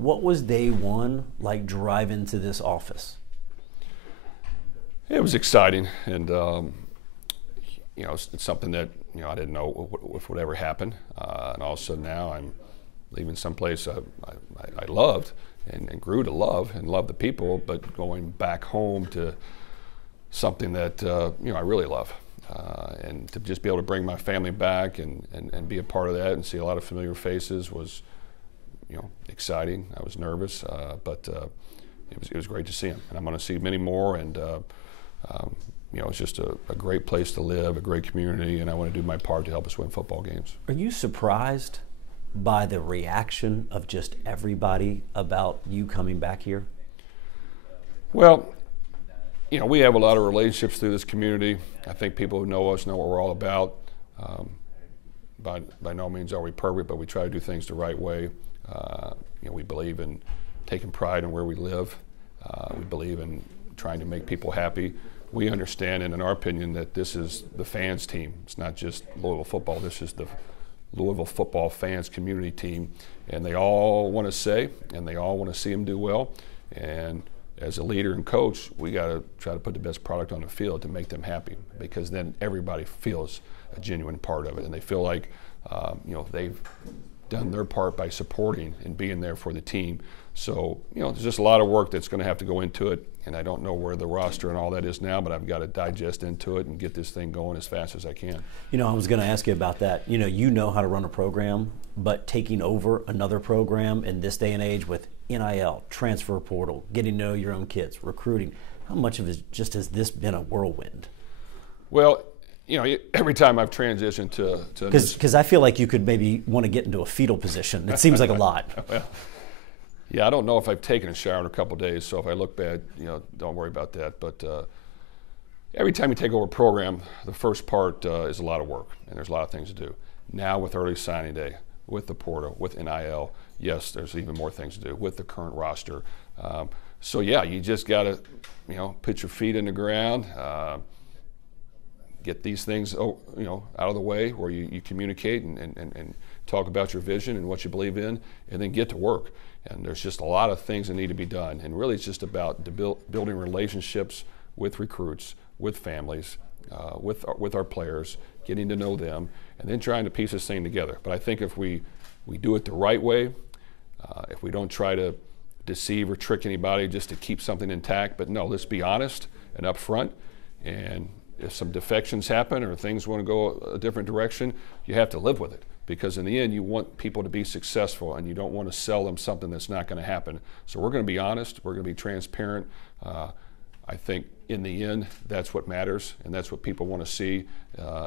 What was day one like drive into this office? It was exciting, and it's something that I didn't know if would ever happen, and all of a sudden now I'm leaving someplace I loved and grew to love and love the people, but going back home to something that I really love, and to just be able to bring my family back and be a part of that and see a lot of familiar faces was exciting. I was nervous, but it was great to see them, and I'm going to see many more. And it's just a great place to live, a great community, and I want to do my part to help us win football games. Are you surprised by the reaction of just everybody about you coming back here? Well, we have a lot of relationships through this community. I think people who know us know what we're all about. By no means are we perfect, but we try to do things the right way. We believe in taking pride in where we live. We believe in trying to make people happy. We understand, and in our opinion, that this is the fans' team. It's not just Louisville football. This is the Louisville football fans community team, and they all want to say, and they all want to see them do well. And as a leader and coach, we got to try to put the best product on the field to make them happy, because then everybody feels a genuine part of it, and they feel like they've done their part by supporting and being there for the team. So, there's just a lot of work that's going to have to go into it, and I don't know where the roster and all that is now, but I've got to digest into it and get this thing going as fast as I can. I was going to ask you about that. You know how to run a program, but taking over another program in this day and age with NIL, transfer portal, getting to know your own kids, recruiting, how much of it has this been a whirlwind? Well, every time I've transitioned to because I feel like you could maybe want to get into a fetal position. It seems like a lot. Well, yeah, I don't know if I've taken a shower in a couple of days, so if I look bad, don't worry about that. But every time you take over a program, the first part is a lot of work, and there's a lot of things to do. Now with early signing day, with the portal, with NIL, yes, there's even more things to do with the current roster. So yeah, you just got to, put your feet in the ground. Get these things out of the way where you communicate and talk about your vision and what you believe in, and then get to work. And there's just a lot of things that need to be done. And really it's just about building relationships with recruits, with families, with our players, getting to know them, and then trying to piece this thing together. But I think if we do it the right way, if we don't try to deceive or trick anybody just to keep something intact, but no, let's be honest and upfront. And if some defections happen or things want to go a different direction, you have to live with it, because in the end you want people to be successful and you don't want to sell them something that's not going to happen. So we're going to be honest, we're going to be transparent. I think in the end that's what matters, and that's what people want to see.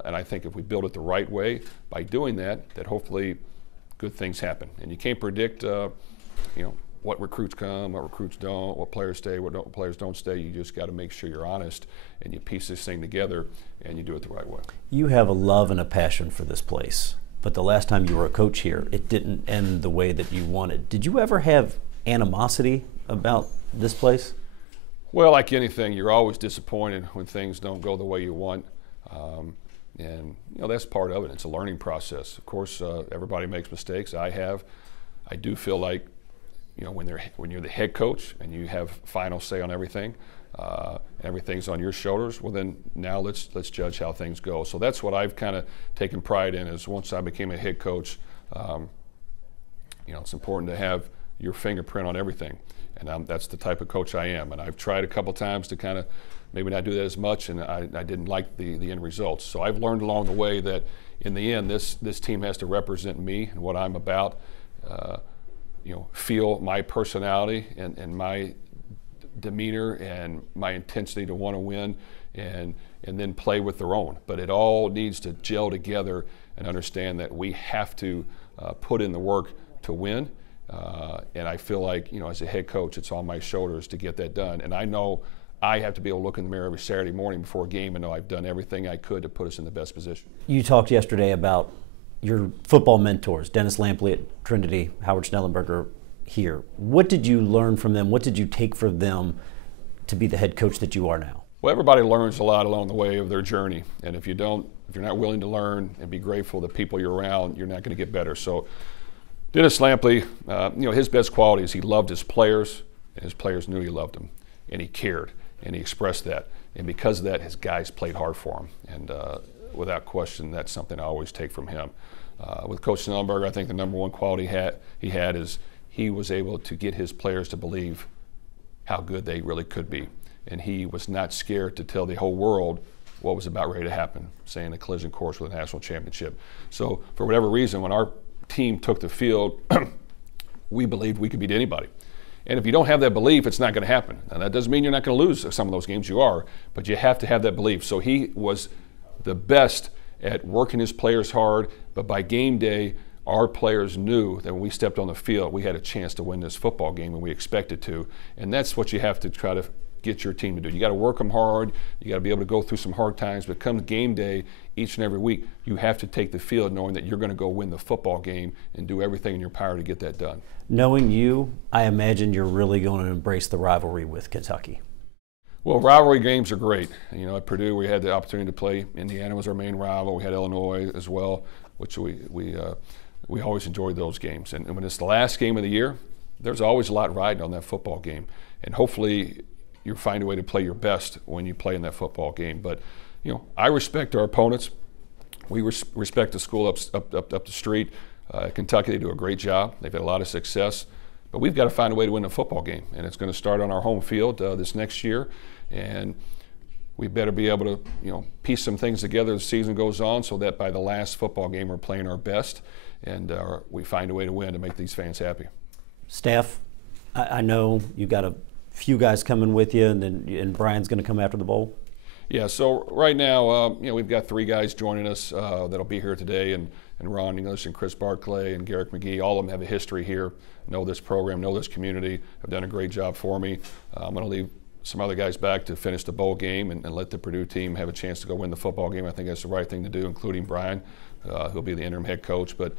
And I think if we build it the right way, by doing that hopefully good things happen. And you can't predict what recruits come, what recruits don't, what players stay, what players don't stay. You just got to make sure you're honest and you piece this thing together and you do it the right way. You have a love and a passion for this place, but the last time you were a coach here, it didn't end the way that you wanted. Did you ever have animosity about this place? Well, like anything, you're always disappointed when things don't go the way you want. And that's part of it. It's a learning process. Of course, everybody makes mistakes. I do feel like when you're the head coach and you have final say on everything, everything's on your shoulders, well then now let's judge how things go. So that's what I've kind of taken pride in, is once I became a head coach, it's important to have your fingerprint on everything. And that's the type of coach I am. And I've tried a couple times to kind of maybe not do that as much, and I didn't like the end results. So I've learned along the way that in the end this team has to represent me and what I'm about. Feel my personality and my demeanor and my intensity to want to win, and then play with their own. But it all needs to gel together and understand that we have to put in the work to win. And I feel like, as a head coach, it's on my shoulders to get that done. And I know I have to be able to look in the mirror every Saturday morning before a game and know I've done everything I could to put us in the best position. You talked yesterday about your football mentors, Dennis Lampley at Trinity, Howard Schnellenberger here. What did you learn from them? What did you take from them to be the head coach that you are now? Well, everybody learns a lot along the way of their journey. And if you're not willing to learn and be grateful that people you're around, you're not going to get better. So Dennis Lampley, his best quality is he loved his players, and his players knew he loved them, and he cared, and he expressed that. And because of that, his guys played hard for him. And without question, that's something I always take from him. With Coach Snellenberger, I think the number one quality he had is he was able to get his players to believe how good they really could be. And he was not scared to tell the whole world what was about ready to happen, say in a collision course with a national championship. So for whatever reason, when our team took the field, we believed we could beat anybody. And if you don't have that belief, it's not going to happen. And that doesn't mean you're not going to lose some of those games. You are, but you have to have that belief. So he was the best at working his players hard, but by game day, our players knew that when we stepped on the field, we had a chance to win this football game, and we expected to. And that's what you have to try to get your team to do. You got to work them hard. You got to be able to go through some hard times. But come game day, each and every week, you have to take the field knowing that you're going to go win the football game and do everything in your power to get that done. Knowing you, I imagine you're really going to embrace the rivalry with Kentucky. Well, rivalry games are great. You know, at Purdue, we had the opportunity to play. Indiana was our main rival. We had Illinois as well, which we always enjoyed those games. And when it's the last game of the year, there's always a lot riding on that football game. And hopefully you find a way to play your best when you play in that football game. But, I respect our opponents. We respect the school up the street. Kentucky, they do a great job. They've had a lot of success. But we've got to find a way to win a football game. And it's going to start on our home field this next year. And we better be able to, piece some things together as the season goes on so that by the last football game we're playing our best and we find a way to win to make these fans happy. Staff, I know you got a few guys coming with you, and Brian's going to come after the bowl. Yeah. So right now, we've got 3 guys joining us that'll be here today, and Ron English and Chris Barclay and Garrick McGee. All of them have a history here, know this program, know this community, have done a great job for me. I'm going to leave some other guys back to finish the bowl game and let the Purdue team have a chance to go win the football game. I think that's the right thing to do, including Brian, who'll be the interim head coach. But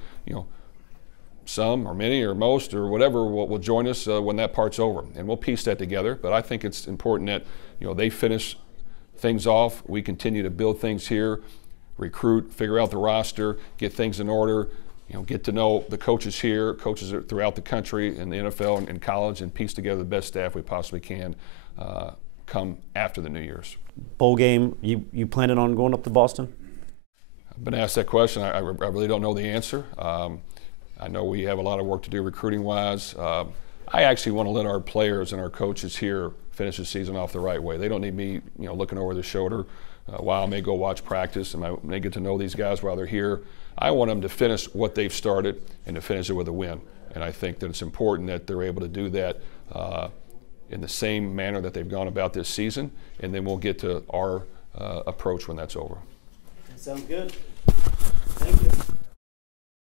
some or many or most or whatever will join us when that part's over, and we'll piece that together. But I think it's important that they finish things off. We continue to build things here, recruit, figure out the roster, get things in order. Get to know the coaches here, coaches throughout the country, in the NFL and college, and piece together the best staff we possibly can come after the New Year's. Bowl game, you planning on going up to Boston? I've been asked that question. I really don't know the answer. I know we have a lot of work to do recruiting-wise. I actually want to let our players and our coaches here finish the season off the right way. They don't need me, looking over their shoulder while I may go watch practice and I may get to know these guys while they're here. I want them to finish what they've started and to finish it with a win. And I think that it's important that they're able to do that in the same manner that they've gone about this season, and then we'll get to our approach when that's over. That sounds good.